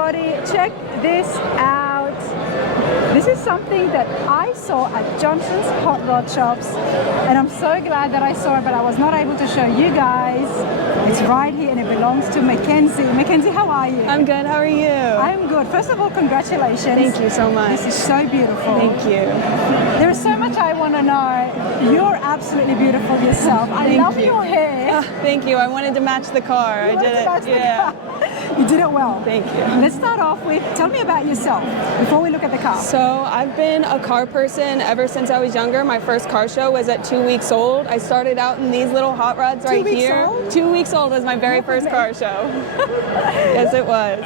everybody, check this out. This is something that I saw at Johnson's Hot Rod Shops, and I'm so glad that I saw it, but I was not able to show you guys. It's right here, and it belongs to Mackenzie. Mackenzie, how are you? I'm good. How are you? I'm good. First of all, congratulations. Thank you so much. This is so beautiful. Thank you. There is so much I want to know. You're absolutely beautiful yourself. I love your hair. Thank you. I wanted to match the car. I did it. Yeah. You did it well. Thank you. Let's start off with, tell me about yourself before we look at the car. So I've been a car person ever since I was younger. My first car show was at 2 weeks old. I started out in these little hot rods right here. 2 weeks old? 2 weeks old was my very first car show. Yes, it was.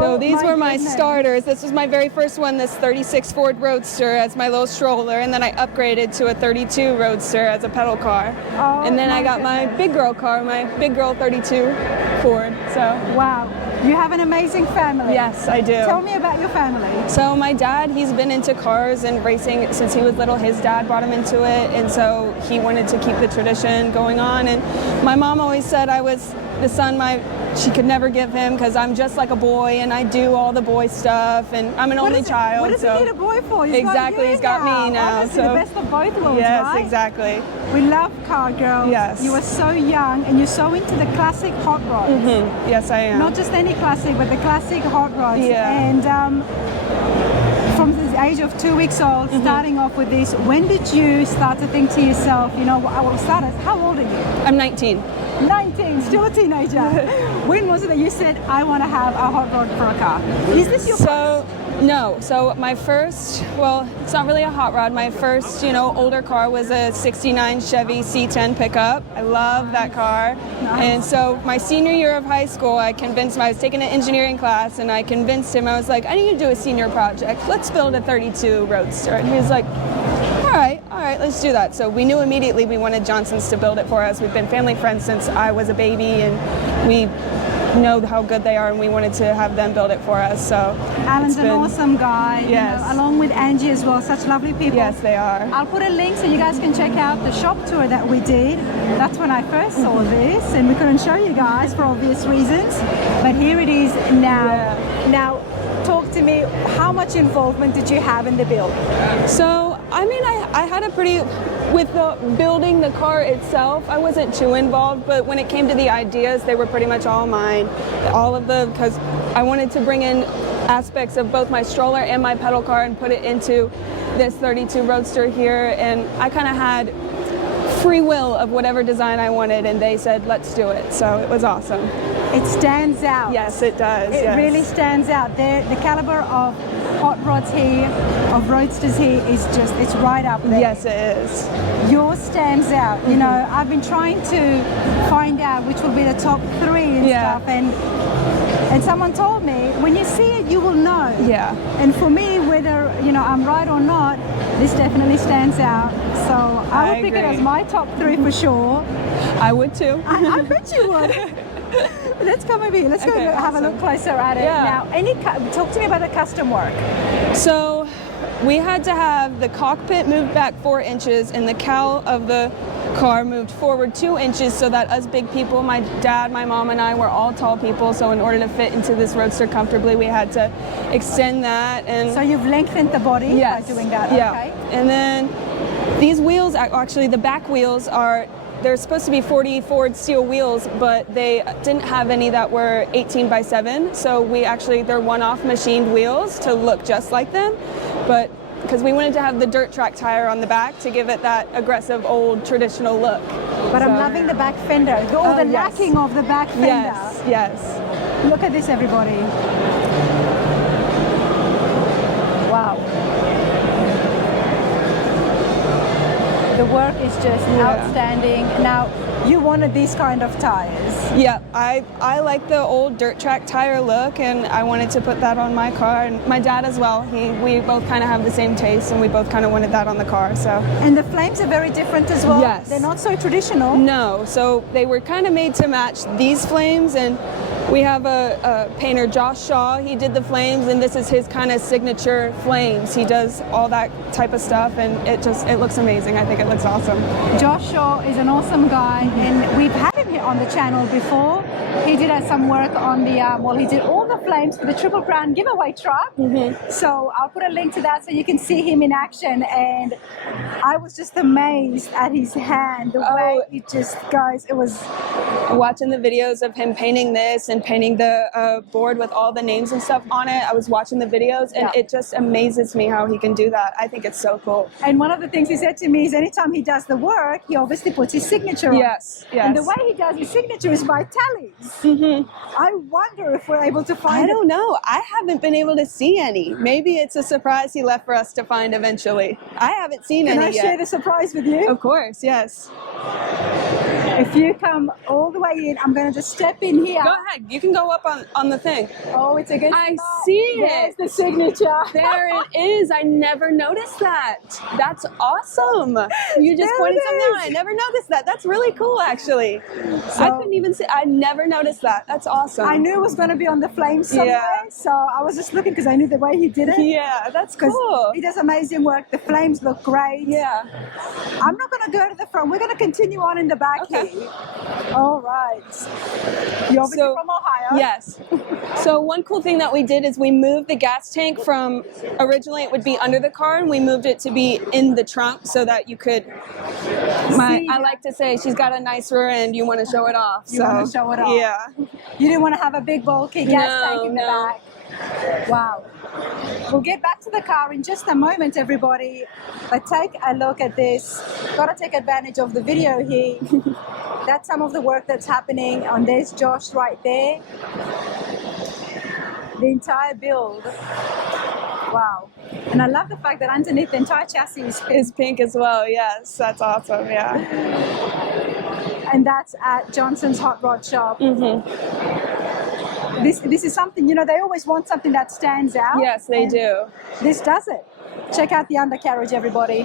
So these were my starters. This was my very first one, this 36 Ford Roadster as my little stroller, and then I upgraded to a 32 Roadster as a pedal car. And then I got my big girl car, my big girl 32 Ford. So wow. You have an amazing family. Yes, I do. Tell me about your family. So my dad, he's been into cars and racing since he was little. His dad brought him into it, and so he wanted to keep the tradition going on. And my mom always said I was the son she could never give him because I'm just like a boy and I do all the boy stuff, and I'm an only child. What does he need a boy for? He's got me now. Honestly, the best of both worlds, yes, right? exactly. We love car girls. Yes. You are so young and you're so into the classic hot rods. Mm-hmm. Yes, I am. Not just any classic, but the classic hot rods. Yeah. And from the age of 2 weeks old, starting off with this, when did you start to think to yourself, you know, I will start as, how old are you? I'm 19. 19, still a teenager. When was it that you said, I want to have a hot rod for a car? Is this your first? No. So my first, well, it's not really a hot rod. My first, older car was a 69 Chevy C10 pickup. I love that car. Nice. And so my senior year of high school, I was taking an engineering class, and I convinced him, I was like, I need to do a senior project. Let's build a 32 Roadster. And he was like, all right, let's do that. So we knew immediately we wanted Johnson's to build it for us. We've been family friends since I was a baby, and we know how good they are, and we wanted to have them build it for us. So Alan's an awesome guy, yes. Along with Angie as well, such lovely people. Yes, they are. I'll put a link so you guys can check out the shop tour that we did. That's when I first saw this, and we couldn't show you guys for obvious reasons, but here it is now. Yeah. Now, talk to me, how much involvement did you have in the build? So, I had with building the car itself, I wasn't too involved, but when it came to the ideas, they were pretty much all mine. Because I wanted to bring in aspects of both my stroller and my pedal car and put it into this 32 Roadster here, and I kind of had free will of whatever design I wanted, and they said, let's do it. So it was awesome. It stands out. Yes, it does. It really stands out. The caliber of hot rods here, of roadsters here, it's right up there. Yes, it is. Yours stands out. You know, I've been trying to find out which will be the top 3 and stuff, and someone told me, when you see it, you will know. Yeah. And for me, whether, I'm right or not, this definitely stands out. So I would pick it as my top 3 for sure. I would too. I bet you would. Let's come over here. Let's go have a look closer at it. Yeah. Now, talk to me about the custom work. So we had to have the cockpit moved back 4 inches and the cowl of the car moved forward 2 inches so that us big people, my dad, my mom, and I were all tall people. So in order to fit into this Roadster comfortably, we had to extend that. And so you've lengthened the body by doing that. Yeah. Okay. And then these wheels, actually the back wheels they're supposed to be 40 Ford steel wheels, but they didn't have any that were 18x7. So they're one-off machined wheels to look just like them. But because we wanted to have the dirt track tire on the back to give it that aggressive, old, traditional look. But I'm loving the back fender, the lacking of the back fender. Yes, yes. Look at this, everybody. Wow. The work is just outstanding. Now, you wanted these kind of tires. Yeah, I like the old dirt track tire look, and I wanted to put that on my car, and my dad as well. We both kind of have the same taste, and we both kind of wanted that on the car. So. And the flames are very different as well. Yes. They're not so traditional. No, so they were kind of made to match these flames, and we have a painter, Josh Shaw. He did the flames, and this is his kind of signature flames. He does all that type of stuff, and it looks amazing. I think it looks awesome. Josh Shaw is an awesome guy, and we've had him him on the channel before. He did some work on the, he did all the flames for the Triple Crown giveaway truck. So I'll put a link to that so you can see him in action. And I was just amazed at his hand, the way it just goes. It was... Watching the videos of him painting this and painting the board with all the names and stuff on it, I was watching the videos, and it just amazes me how he can do that. I think it's so cool. And one of the things he said to me is anytime he does the work, he obviously puts his signature on. Yes. And the way he does his signature is by tallies. I wonder if we're able to find I don't know. I haven't been able to see any. Maybe it's a surprise he left for us to find eventually. I haven't seen any yet. Can I share the surprise with you? Of course, yes. If you come all the way in, I'm going to just step in here. Go ahead. You can go up on the thing. Oh, it's a good I spot. see it. There's the signature. There it is. I never noticed that. That's awesome. You just pointed something out. I never noticed that. That's really cool, actually. So, I couldn't even see. I never noticed that. That's awesome. I knew it was going to be on the flame somewhere, so I was just looking because I knew the way he did it. Yeah, that's cool. He does amazing work. The flames look great. Yeah. I'm not going to go to the front. We're going to continue on in the back here. All right. You're obviously from Ohio. Yes. So one cool thing that we did is we moved the gas tank from, originally it would be under the car, and we moved it to be in the trunk so that you could, I like to say she's got a nice rear end, you want to show it off. You want to show it off. Yeah. You didn't want to have a big bulky gas tank in the back. Wow. We'll get back to the car in just a moment, everybody. But take a look at this. Got to take advantage of the video here. That's some of the work that's happening. And there's Josh right there. The entire build. Wow. And I love the fact that underneath the entire chassis is pink as well. Yes, that's awesome. Yeah. And that's at Johnson's Hot Rod Shop. This is something, they always want something that stands out. Yes, they do. This does it. Check out the undercarriage, everybody.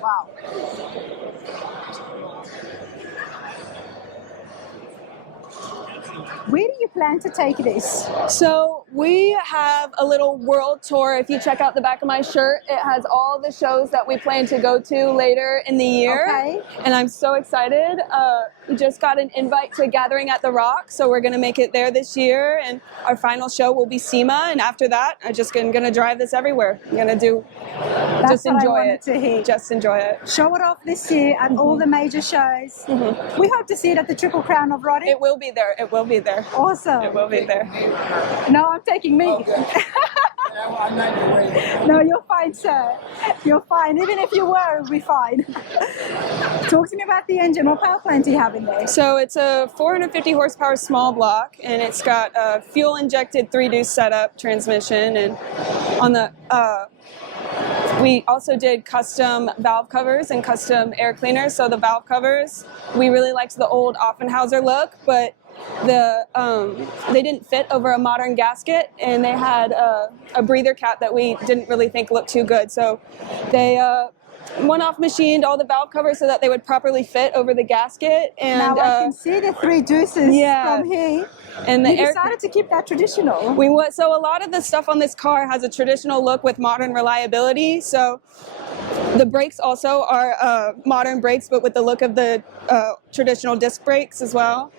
Wow. Where do you plan to take this? So we have a little world tour. If you check out the back of my shirt, it has all the shows that we plan to go to later in the year. Okay. And I'm so excited. We just got an invite to Gathering at the Rock, so we're going to make it there this year. And our final show will be SEMA. And after that, I'm just going to drive this everywhere. I'm going to do, just enjoy it. To hear. Just enjoy it. Show it off this year at all the major shows. We hope to see it at the Triple Crown of Rodding. It will be there. It will be there. Awesome. It will be there. No, I'm taking me. Okay. No, you're fine, sir. You're fine. Even if you were, we'll be fine. Talk to me about the engine. What power plant do you have in there? So it's a 450 horsepower small block, and it's got a fuel-injected 3-deuce setup transmission. And on the we also did custom valve covers and custom air cleaners. So the valve covers, we really liked the old Offenhauser look, but they didn't fit over a modern gasket, and they had a breather cap that we didn't really think looked too good. So they one-off machined all the valve covers so that they would properly fit over the gasket. And now I can see the 3 deuces from here. And the you decided to keep that traditional. So a lot of the stuff on this car has a traditional look with modern reliability. So the brakes also are modern brakes, but with the look of the traditional disc brakes as well.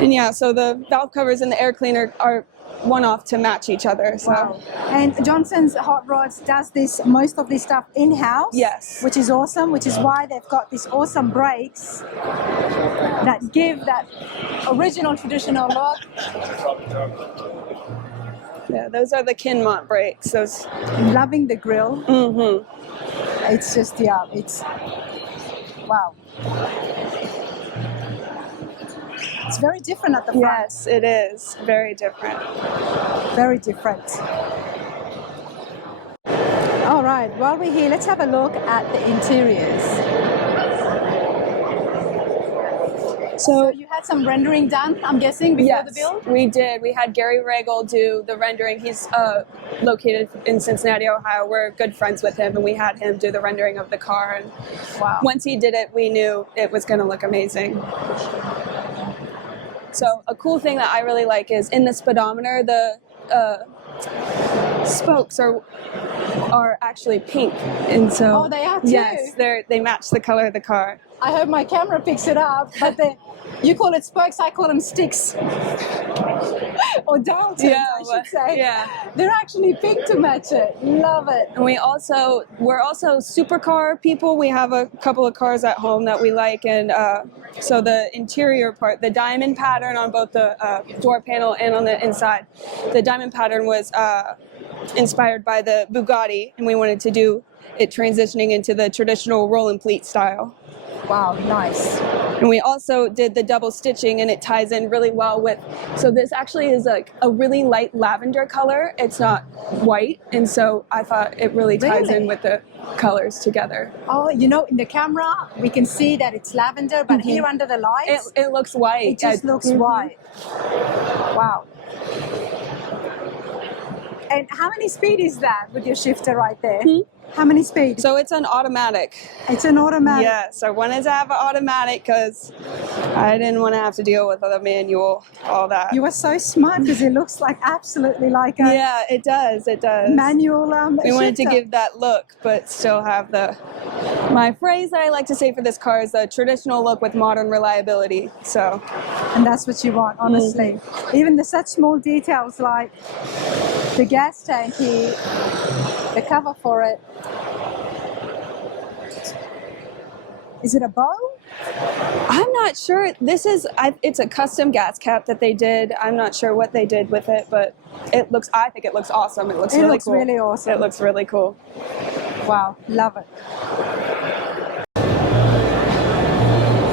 And yeah, so the valve covers and the air cleaner are one-off to match each other. So. Wow. And Johnson's Hot Rods does most of this stuff in-house. Yes. Which is awesome, which is why they've got these awesome brakes that give that original traditional look. Yeah, those are the Kinmont brakes. Those. Loving the grill. It's just, it's, wow. It's very different at the front. Yes, it is. Very different. Very different. All right, while we're here, let's have a look at the interiors. So you had some rendering done, I'm guessing, before the build? We did. We had Gary Regal do the rendering. He's located in Cincinnati, Ohio. We're good friends with him, and we had him do the rendering of the car. And once he did it, we knew it was going to look amazing. So a cool thing that I really like is in the speedometer, the spokes are actually pink, and so Oh, they are too? Yes, they match the color of the car. I hope my camera picks it up, but you call it spokes, I call them sticks. Or Daltons, I should say. Yeah. They're actually pink to match it. Love it. And we're also supercar people. We have a couple of cars at home that we like, and so the interior part, the diamond pattern on both the door panel and on the inside, the diamond pattern was inspired by the Bugatti, and we wanted to do it transitioning into the traditional roll and pleat style. Wow, nice. And we also did the double stitching, and it ties in really well with, so this actually is like a really light lavender color. It's not white, and so I thought it really ties in with the colors together. Oh, you know, in the camera, we can see that it's lavender, but here under the lights, it looks white. It just looks white. Wow. And how many speed is that with your shifter right there? How many speed? So it's an automatic. It's an automatic. Yes, I wanted to have an automatic because I didn't want to have to deal with the manual, all that. You were so smart because it looks like absolutely like a yeah, it does. manual We wanted to give that look, but still have my phrase that I like to say for this car is the traditional look with modern reliability. So, and that's what you want, honestly. Even the such small details like the gas tank here, the cover for it. Is it a bow? I'm not sure. It's a custom gas cap that they did. I'm not sure what they did with it, but I think it looks awesome. It looks really cool. Really awesome. It looks really cool. Wow, love it.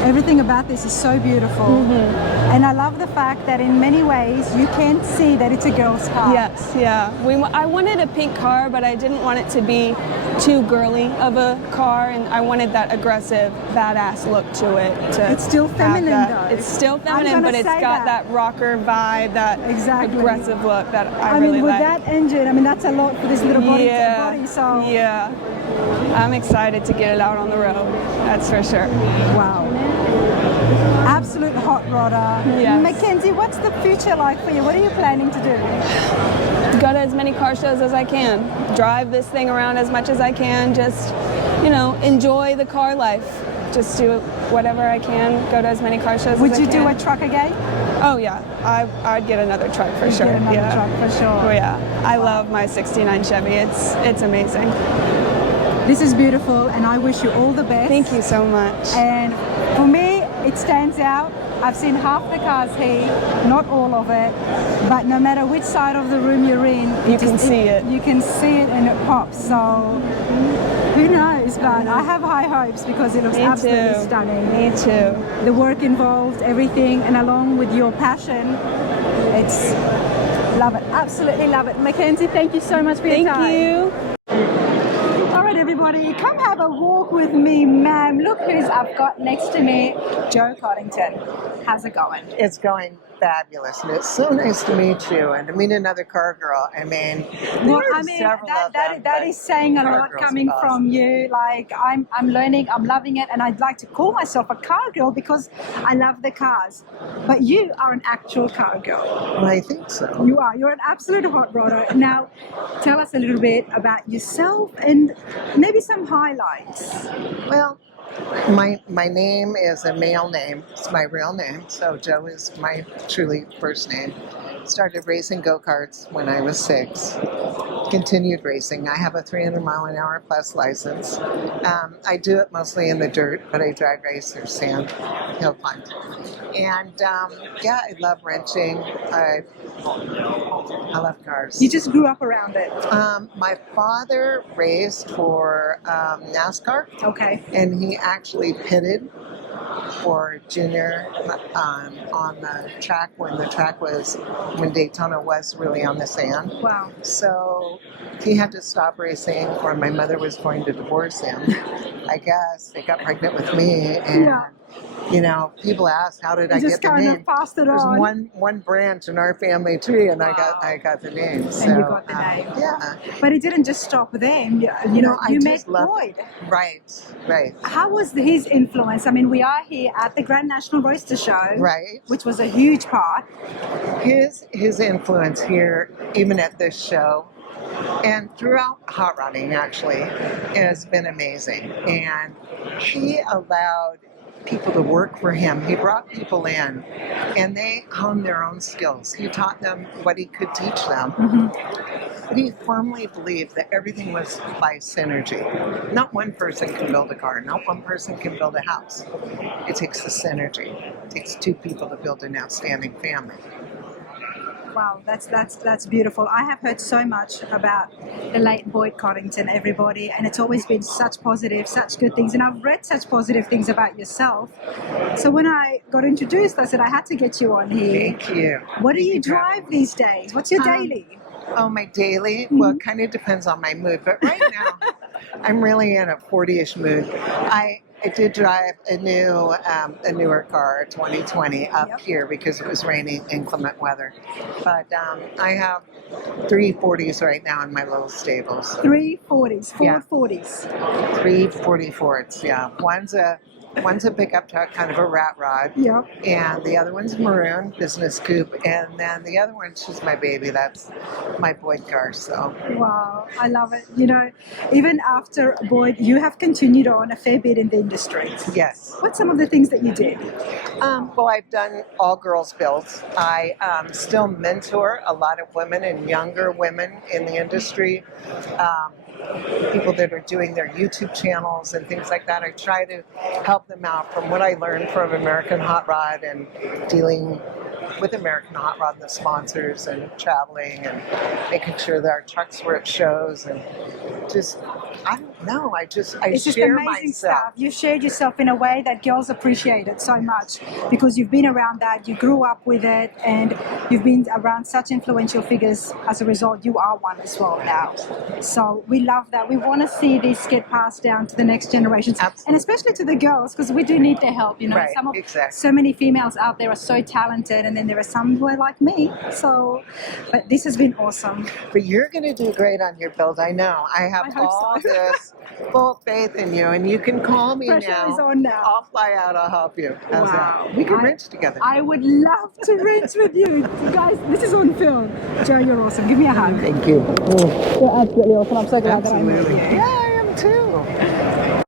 Everything about this is so beautiful. And I love the fact that in many ways you can see that it's a girl's car. Yes, yeah. I wanted a pink car, but I didn't want it to be too girly of a car, and I wanted that aggressive, badass look to it. It's still feminine though. It's still feminine, but it's got that rocker vibe, that aggressive look that I really with like. that engine, that's a lot for this little body. So yeah, I'm excited to get it out on the road. That's for sure. Wow. Absolute hot rodder. Yes. Mackenzie, what's the future like for you? What are you planning to do? Go to as many car shows as I can. Drive this thing around as much as I can. Just, enjoy the car life. Just do whatever I can. Go to as many car shows as I can. Would you do a truck again? Oh yeah, I'd get another truck for sure. Get another truck for sure. Oh yeah, I love my '69 Chevy. It's amazing. This is beautiful, and I wish you all the best. Thank you so much. And for me, it stands out. I've seen half the cars here, not all of it, but no matter which side of the room you're in, you can see it. You can see it, and it pops. So who knows? But I have high hopes because it looks absolutely stunning. Me too. The work involved, everything, and along with your passion, it's love it. Absolutely love it. Mackenzie, thank you so much for your time. Thank you. Everybody, come have a walk with me, ma'am. Look who's I've got next to me, Jo Coddington. How's it going? It's going fabulous, and it's so nice to meet you and to meet another car girl. That is saying a lot coming from you. Like I'm learning, I'm loving it, and I'd like to call myself a car girl because I love the cars. But you are an actual car girl. Well, I think so. You are. You're an absolute hot rodder. Now, tell us a little bit about yourself and maybe some highlights. Well, my name is a male name. It's my real name. So Jo is my truly first name. Started racing go-karts when I was 6. Continued racing. I have a 300 mile an hour plus license. I do it mostly in the dirt, but I drag race or sand, hill climb. And I love wrenching. I love cars. You just grew up around it. My father raced for NASCAR. Okay. And he actually pitted for junior on the track when Daytona was really on the sand. Wow. So he had to stop racing, or my mother was going to divorce him. I guess they got pregnant with me, and people ask, how did I get the name? Passed it There's on. one branch in our family tree, and I got the name. So, and you got the name. Yeah. But it didn't just stop then. You met Boyd. Right. How was his influence? We are here at the Grand National Roadster Show. Right. Which was a huge part. His influence here, even at this show, And throughout hot rodding, actually, it has been amazing. And he allowed people to work for him. He brought people in, and they honed their own skills. He taught them what he could teach them. But he firmly believed that everything was by synergy. Not one person can build a car. Not one person can build a house. It takes the synergy. It takes two people to build an outstanding family. Wow, that's beautiful. I have heard so much about the late Boyd Coddington, everybody, and it's always been such positive, such good things. And I've read such positive things about yourself. So when I got introduced, I said I had to get you on here. Thank you. What do you drive these days? What's your daily? Oh, my daily? Well, it kind of depends on my mood. But right now, I'm really in a 40-ish mood. I did drive a newer car, 2020, up here because it was raining, inclement weather. But I have 3 40s right now in my little stables. 3 40s, Ford Yeah. 40s. 3 40 Fords, yeah. One's a pickup truck, kind of a rat rod. Yep. And the other one's maroon, business coupe. And then the other one's just my baby. That's my Boyd car, so. Wow, I love it. You know, even after Boyd, you have continued on a fair bit in the industry. Yes. What's some of the things that you did? Well, I've done all girls builds. I still mentor a lot of women and younger women in the industry. People that are doing their YouTube channels and things like that. I try to help them out from what I learned from American Hot Rod and dealing with American Hot Rod and the sponsors and traveling and making sure that our trucks were at shows and just, I don't know, I It's just share amazing myself. stuff. You shared yourself in a way that girls appreciate it so much because you've been around that, you grew up with it, and you've been around such influential figures. As a result, you are one as well now. So we love that. We want to see this get passed down to the next generations, Absolutely. and especially to the girls, because we do need their help. You know, Right, exactly. so many females out there are so talented, and then there are some who are like me. So, but this has been awesome. But you're going to do great on your build, I know. I have I hope all so. this full faith in you, and you can call me Pressure now. is on now. I'll fly out, I'll help you. How's Wow. that? We can wrench together. I would love to wrench with you. Guys, this is on film. Jo, you're awesome. Give me a hug. Thank you. You're absolutely awesome. I'm so glad that I met Absolutely. you. Yeah, I am too.